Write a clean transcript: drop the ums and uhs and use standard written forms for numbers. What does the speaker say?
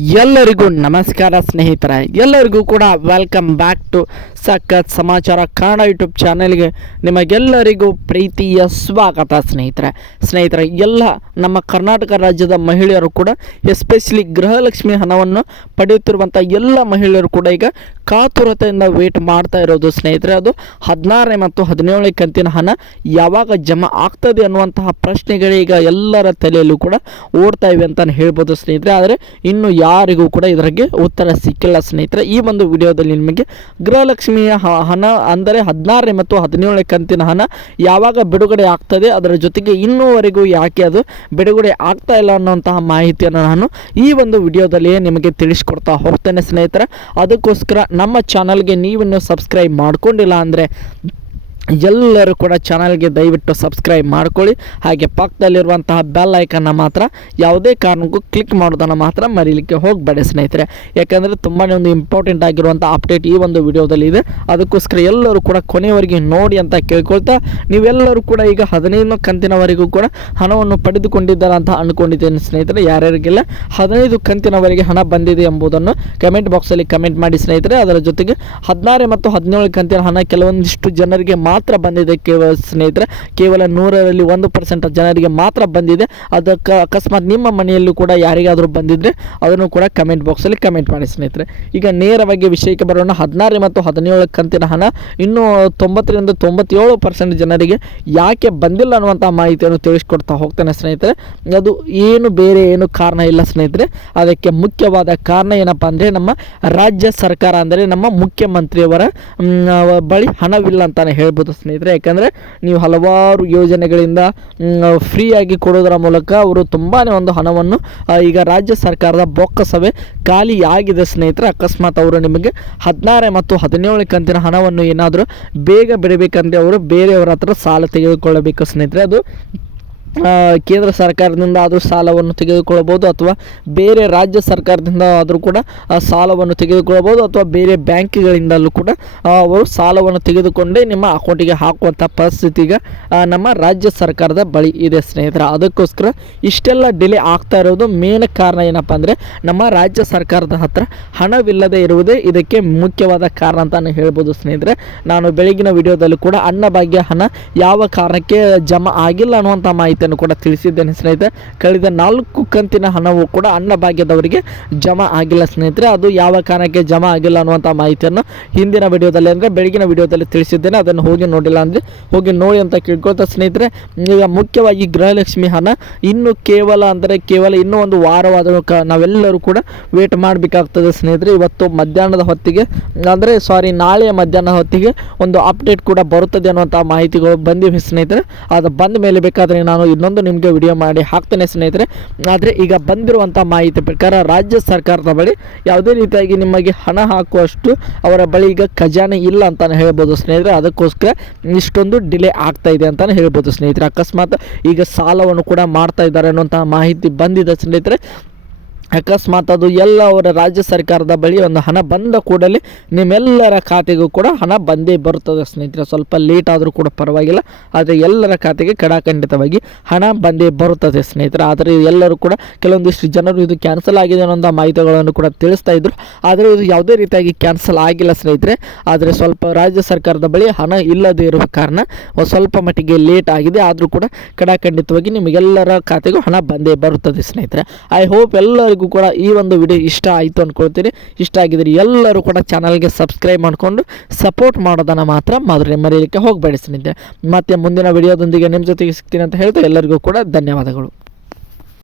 ಎಲ್ಲರಿಗೂ ನಮಸ್ಕಾರ ಸ್ನೇಹಿತರೆ, ಎಲ್ಲರಿಗೂ ಕೂಡ ವೆಲ್ಕಮ್ ಬ್ಯಾಕ್ ಟು ಸಖತ್ ಸಮಾಚಾರ ಕನ್ನಡ ಯೂಟ್ಯೂಬ್ ಚಾನೆಲ್ಗೆ ನಿಮಗೆಲ್ಲರಿಗೂ ಪ್ರೀತಿಯ ಸ್ವಾಗತ. ಸ್ನೇಹಿತರೆ ಎಲ್ಲ ನಮ್ಮ ಕರ್ನಾಟಕ ರಾಜ್ಯದ ಮಹಿಳೆಯರು ಕೂಡ ಎಸ್ಪೆಷಲಿ ಗೃಹಲಕ್ಷ್ಮಿ ಹಣವನ್ನು ಪಡೆಯುತ್ತಿರುವಂಥ ಎಲ್ಲ ಮಹಿಳೆಯರು ಕೂಡ ಈಗ ಕಾತುರತೆಯಿಂದ ವೇಟ್ ಮಾಡ್ತಾ ಇರೋದು ಸ್ನೇಹಿತರೆ. ಅದು 16ನೇ ಮತ್ತು 17ನೇ ಕಂತಿನ ಹಣ ಯಾವಾಗ ಜಮಾ ಆಗ್ತದೆ ಅನ್ನುವಂತಹ ಪ್ರಶ್ನೆಗಳೇ ಈಗ ಎಲ್ಲರ ತಲೆಯಲ್ಲೂ ಕೂಡ ಓಡ್ತಾ ಇವೆ ಅಂತಲೇ ಹೇಳ್ಬೋದು ಸ್ನೇಹಿತರೆ. ಆದರೆ ಇನ್ನು ಯಾರಿಗೂ ಕೂಡ ಇದರಿಗೆ ಉತ್ತರ ಸಿಕ್ಕಿಲ್ಲ ಸ್ನೇಹಿತರೆ. ಈ ಒಂದು ವಿಡಿಯೋದಲ್ಲಿ ನಿಮಗೆ ಗೃಹಲಕ್ಷ್ಮಿಯ ಹಣ ಅಂದರೆ 16ನೇ ಮತ್ತು 17ನೇ ಕಂತಿನ ಹಣ ಯಾವಾಗ ಬಿಡುಗಡೆ ಆಗ್ತದೆ, ಅದರ ಜೊತೆಗೆ ಇನ್ನೂವರೆಗೂ ಯಾಕೆ ಅದು ಬಿಡುಗಡೆ ಆಗ್ತಾ ಇಲ್ಲ ಅನ್ನುವಂತಹ ಮಾಹಿತಿಯನ್ನು ನಾನು ಈ ಒಂದು ವಿಡಿಯೋದಲ್ಲಿಯೇ ನಿಮಗೆ ತಿಳಿಸ್ಕೊಡ್ತಾ ಹೋಗ್ತೇನೆ ಸ್ನೇಹಿತರೆ. ಅದಕ್ಕೋಸ್ಕರ ನಮ್ಮ ಚಾನಲ್ಗೆ ನೀವಿನ್ನೂ ಸಬ್ಸ್ಕ್ರೈಬ್ ಮಾಡ್ಕೊಂಡಿಲ್ಲ ಅಂದರೆ ಎಲ್ಲರೂ ಕೂಡ ಚಾನಲ್ಗೆ ದಯವಿಟ್ಟು ಸಬ್ಸ್ಕ್ರೈಬ್ ಮಾಡ್ಕೊಳ್ಳಿ. ಹಾಗೆ ಪಕ್ಕದಲ್ಲಿರುವಂತಹ ಬೆಲ್ ಐಕನ್ನ ಮಾತ್ರ ಯಾವುದೇ ಕಾರಣಕ್ಕೂ ಕ್ಲಿಕ್ ಮಾಡೋದನ್ನು ಮಾತ್ರ ಮರೀಲಿಕ್ಕೆ ಹೋಗಬೇಡಿ ಸ್ನೇಹಿತರೆ. ಯಾಕಂದರೆ ತುಂಬಾ ಒಂದು ಇಂಪಾರ್ಟೆಂಟ್ ಆಗಿರುವಂಥ ಅಪ್ಡೇಟ್ ಈ ಒಂದು ವಿಡಿಯೋದಲ್ಲಿ ಇದೆ. ಅದಕ್ಕೋಸ್ಕರ ಎಲ್ಲರೂ ಕೂಡ ಕೊನೆಯವರೆಗೆ ನೋಡಿ ಅಂತ ಕೇಳ್ಕೊಳ್ತಾ, ನೀವೆಲ್ಲರೂ ಕೂಡ ಈಗ 15 ಕಂತಿನವರೆಗೂ ಕೂಡ ಹಣವನ್ನು ಪಡೆದುಕೊಂಡಿದ್ದಾರೆ ಅಂತ ಅಂದ್ಕೊಂಡಿದ್ದೇನೆ ಸ್ನೇಹಿತರೆ. ಯಾರ್ಯಾರಿಗೆಲ್ಲ 15 ಕಂತಿನವರೆಗೆ ಹಣ ಬಂದಿದೆ ಎಂಬುದನ್ನು ಕಮೆಂಟ್ ಬಾಕ್ಸಲ್ಲಿ ಕಮೆಂಟ್ ಮಾಡಿ ಸ್ನೇಹಿತರೆ. ಅದರ ಜೊತೆಗೆ 16 ಮತ್ತು 17 ಕಂತಿನ ಹಣ ಕೆಲವೊಂದಿಷ್ಟು ಜನರಿಗೆ ಮಾತ್ರ ಬಂದಿದೆ ಸ್ನೇಹಿತರೆ. ಕೇವಲ 100ರಲ್ಲಿ 1% ಜನರಿಗೆ ಮಾತ್ರ ಬಂದಿದೆ. ಅದಕ್ಕೆ ಅಕಸ್ಮಾತ್ ನಿಮ್ಮ ಮನೆಯಲ್ಲೂ ಕೂಡ ಯಾರಿಗಾದರೂ ಬಂದಿದ್ರೆ ಅದನ್ನು ಕೂಡ ಕಮೆಂಟ್ ಬಾಕ್ಸಲ್ಲಿ ಕಮೆಂಟ್ ಮಾಡಿ ಸ್ನೇಹಿತರೆ. ಈಗ ನೇರವಾಗಿ ವಿಷಯಕ್ಕೆ ಬರೋಣ. 16 ಮತ್ತು 17 ಕಂತಿನ ಹಣ ಇನ್ನೂ 90ರಿಂದ 97% ಜನರಿಗೆ ಯಾಕೆ ಬಂದಿಲ್ಲ ಅನ್ನುವಂಥ ಮಾಹಿತಿಯನ್ನು ತಿಳಿಸ್ಕೊಡ್ತಾ ಹೋಗ್ತಾನೆ ಸ್ನೇಹಿತರೆ. ಅದು ಬೇರೆ ಏನು ಕಾರಣ ಇಲ್ಲ ಸ್ನೇಹಿತರೆ. ಅದಕ್ಕೆ ಮುಖ್ಯವಾದ ಕಾರಣ ಏನಪ್ಪ ಅಂದರೆ ನಮ್ಮ ರಾಜ್ಯ ಸರ್ಕಾರ ಅಂದರೆ ನಮ್ಮ ಮುಖ್ಯಮಂತ್ರಿಯವರ ಬಳಿ ಹಣವಿಲ್ಲ ಅಂತಾನೆ ಹೇಳ್ಬೋದು ಸ್ನೇಹಿತರೆ. ಯಾಕಂದರೆ ನೀವು ಹಲವಾರು ಯೋಜನೆಗಳಿಂದ ಫ್ರೀಯಾಗಿ ಕೊಡೋದರ ಮೂಲಕ ಅವರು ತುಂಬಾ ಒಂದು ಹಣವನ್ನು ಈಗ ರಾಜ್ಯ ಸರ್ಕಾರದ ಬೊಕ್ಕಸವೇ ಖಾಲಿಯಾಗಿದೆ ಸ್ನೇಹಿತರೆ. ಅಕಸ್ಮಾತ್ ಅವರು ನಿಮಗೆ 16 ಮತ್ತು 17 ಕಂತಿನ ಹಣವನ್ನು ಏನಾದರೂ ಬೇಗ ಬಿಡಬೇಕಂದ್ರೆ ಅವರು ಬೇರೆಯವರ ಹತ್ರ ಸಾಲ ತೆಗೆದುಕೊಳ್ಳಬೇಕು ಸ್ನೇಹಿತರೆ. ಅದು ಕೇಂದ್ರ ಸರ್ಕಾರದಿಂದ ಆದರೂ ಸಾಲವನ್ನು ತೆಗೆದುಕೊಳ್ಳಬಹುದು, ಅಥವಾ ಬೇರೆ ರಾಜ್ಯ ಸರ್ಕಾರದಿಂದ ಆದರೂ ಕೂಡ ಸಾಲವನ್ನು ತೆಗೆದುಕೊಳ್ಳಬಹುದು, ಅಥವಾ ಬೇರೆ ಬ್ಯಾಂಕ್ಗಳಿಂದಲೂ ಕೂಡ ಅವರು ಸಾಲವನ್ನು ತೆಗೆದುಕೊಂಡೇ ನಿಮ್ಮ ಅಕೌಂಟಿಗೆ ಹಾಕುವಂಥ ಪರಿಸ್ಥಿತಿ ಈಗ ನಮ್ಮ ರಾಜ್ಯ ಸರ್ಕಾರದ ಬಳಿ ಇದೆ ಸ್ನೇಹಿತರೆ. ಅದಕ್ಕೋಸ್ಕರ ಇಷ್ಟೆಲ್ಲ ಡಿಲೇ ಆಗ್ತಾ ಇರೋದು ಮೇನ್ ಕಾರಣ ಏನಪ್ಪ ಅಂದರೆ ನಮ್ಮ ರಾಜ್ಯ ಸರ್ಕಾರದ ಹತ್ರ ಹಣವಿಲ್ಲದೆ ಇರುವುದೇ ಇದಕ್ಕೆ ಮುಖ್ಯವಾದ ಕಾರಣ ಅಂತಲೇ ಹೇಳ್ಬೋದು ಸ್ನೇಹಿತರೆ. ನಾನು ಬೆಳಗಿನ ವಿಡಿಯೋದಲ್ಲೂ ಕೂಡ ಅನ್ನಭಾಗ್ಯ ಹಣ ಯಾವ ಕಾರಣಕ್ಕೆ ಜಮಾ ಆಗಿಲ್ಲ ಅನ್ನುವಂಥ ಮಾಹಿತಿ ಕೂಡ ತಿಳಿಸಿದ್ದೇನೆ ಸ್ನೇಹಿತರೆ. ಕಳೆದ 4 ಕಂತಿನ ಹಣವು ಕೂಡ ಅನ್ನಭಾಗ್ಯದವರಿಗೆ ಜಮಾ ಆಗಿಲ್ಲ ಸ್ನೇಹಿತರೆ. ಅದು ಯಾವ ಕಾರಣಕ್ಕೆ ಜಮಾ ಆಗಿಲ್ಲ ಅನ್ನುವಂಥ ಮಾಹಿತಿಯನ್ನು ಹಿಂದಿನ ವಿಡಿಯೋದಲ್ಲಿ ಅಂದರೆ ಬೆಳಗಿನ ವಿಡಿಯೋದಲ್ಲಿ ತಿಳಿಸಿದ್ದೇನೆ. ಅದನ್ನು ಹೋಗಿ ನೋಡಿಲ್ಲ ಅಂದರೆ ಹೋಗಿ ನೋಡಿ ಅಂತ ಕೇಳ್ಕೊಳ್ತಾ ಸ್ನೇಹಿತರೆ. ಈಗ ಮುಖ್ಯವಾಗಿ ಗೃಹಲಕ್ಷ್ಮಿ ಹಣ ಇನ್ನು ಕೇವಲ ಇನ್ನೂ ಒಂದು ವಾರವಾದರೂ ನಾವೆಲ್ಲರೂ ಕೂಡ ವೇಟ್ ಮಾಡಬೇಕಾಗ್ತದೆ ಸ್ನೇಹಿತರೆ. ಇವತ್ತು ಮಧ್ಯಾಹ್ನದ ಹೊತ್ತಿಗೆ ನಾಳೆಯ ಮಧ್ಯಾಹ್ನ ಹೊತ್ತಿಗೆ ಒಂದು ಅಪ್ಡೇಟ್ ಕೂಡ ಬರುತ್ತದೆ ಅನ್ನುವಂಥ ಮಾಹಿತಿಗಳು ಬಂದಿವೆ ಸ್ನೇಹಿತರೆ. ಅದು ಬಂದ ಮೇಲೆ ಬೇಕಾದರೆ ನಾನು ಇನ್ನೊಂದು ನಿಮಗೆ ವಿಡಿಯೋ ಮಾಡಿ ಹಾಕ್ತೇನೆ ಸ್ನೇಹಿತರೆ. ಆದರೆ ಈಗ ಬಂದಿರುವಂಥ ಮಾಹಿತಿ ಪ್ರಕಾರ ರಾಜ್ಯ ಸರ್ಕಾರದ ಬಳಿ ಯಾವುದೇ ರೀತಿಯಾಗಿ ನಿಮಗೆ ಹಣ ಹಾಕುವಷ್ಟು ಅವರ ಬಳಿ ಈಗ ಖಜಾನೆ ಇಲ್ಲ ಅಂತಲೇ ಹೇಳ್ಬೋದು ಸ್ನೇಹಿತರೆ. ಅದಕ್ಕೋಸ್ಕರ ಇಷ್ಟೊಂದು ಡಿಲೇ ಆಗ್ತಾ ಇದೆ ಅಂತಲೇ ಹೇಳ್ಬೋದು ಸ್ನೇಹಿತರೆ. ಅಕಸ್ಮಾತ್ ಈಗ ಸಾಲವನ್ನು ಕೂಡ ಮಾಡ್ತಾ ಇದ್ದಾರೆ ಅನ್ನುವಂಥ ಮಾಹಿತಿ ಬಂದಿದೆ ಸ್ನೇಹಿತರೆ. ಅಕಸ್ಮಾತ್ ಅದು ಎಲ್ಲ ಅವರ ರಾಜ್ಯ ಸರ್ಕಾರದ ಬಳಿ ಒಂದು ಹಣ ಬಂದ ಕೂಡಲೇ ನಿಮ್ಮೆಲ್ಲರ ಖಾತೆಗೂ ಕೂಡ ಹಣ ಬಂದೇ ಬರುತ್ತದೆ ಸ್ನೇಹಿತರೆ. ಸ್ವಲ್ಪ ಲೇಟ್ ಆದರೂ ಕೂಡ ಪರವಾಗಿಲ್ಲ, ಆದರೆ ಎಲ್ಲರ ಖಾತೆಗೆ ಖಡಾಖಂಡಿತವಾಗಿ ಹಣ ಬಂದೇ ಬರುತ್ತದೆ ಸ್ನೇಹಿತರೆ. ಆದರೆ ಎಲ್ಲರೂ ಕೂಡ ಕೆಲವೊಂದಿಷ್ಟು ಜನರು ಇದು ಕ್ಯಾನ್ಸಲ್ ಆಗಿದೆ ಅನ್ನೋ ಮಾಹಿತಿಗಳನ್ನು ಕೂಡ ತಿಳಿಸ್ತಾ ಇದ್ರು. ಆದರೆ ಇದು ಯಾವುದೇ ರೀತಿಯಾಗಿ ಕ್ಯಾನ್ಸಲ್ ಆಗಿಲ್ಲ ಸ್ನೇಹಿತರೆ. ಆದರೆ ಸ್ವಲ್ಪ ರಾಜ್ಯ ಸರ್ಕಾರದ ಬಳಿ ಹಣ ಇಲ್ಲದೇ ಇರುವ ಕಾರಣ ಸ್ವಲ್ಪ ಮಟ್ಟಿಗೆ ಲೇಟ್ ಆಗಿದೆ. ಆದರೂ ಕೂಡ ಖಡಾಖಂಡಿತವಾಗಿ ನಿಮಗೆಲ್ಲರ ಖಾತೆಗೂ ಹಣ ಬಂದೇ ಬರುತ್ತದೆ ಸ್ನೇಹಿತರೆ. ಐ ಹೋಪ್ ಎಲ್ಲರಿಗೂ ಕೂಡ ಈ ಒಂದು ವಿಡಿಯೋ ಇಷ್ಟ ಆಯಿತು ಅಂದ್ಕೊಳ್ತೀನಿ. ಇಷ್ಟ ಆಗಿದ್ರೆ ಎಲ್ಲರೂ ಕೂಡ ಚಾನಲ್ಗೆ ಸಬ್ಸ್ಕ್ರೈಬ್ ಮಾಡಿಕೊಂಡು ಸಪೋರ್ಟ್ ಮಾಡೋದನ್ನು ಮಾತ್ರ ಮರೆಯಲಿಕ್ಕೆ ಹೋಗಬೇಡಿ ಸ್ನೇಹಿತರೆ. ಮತ್ತೆ ಮುಂದಿನ ವಿಡಿಯೋದೊಂದಿಗೆ ನಿಮ್ಮ ಜೊತೆಗೆ ಸಿಗ್ತೀನಿ ಅಂತ ಹೇಳ್ತಾ ಎಲ್ಲರಿಗೂ ಕೂಡ ಧನ್ಯವಾದಗಳು.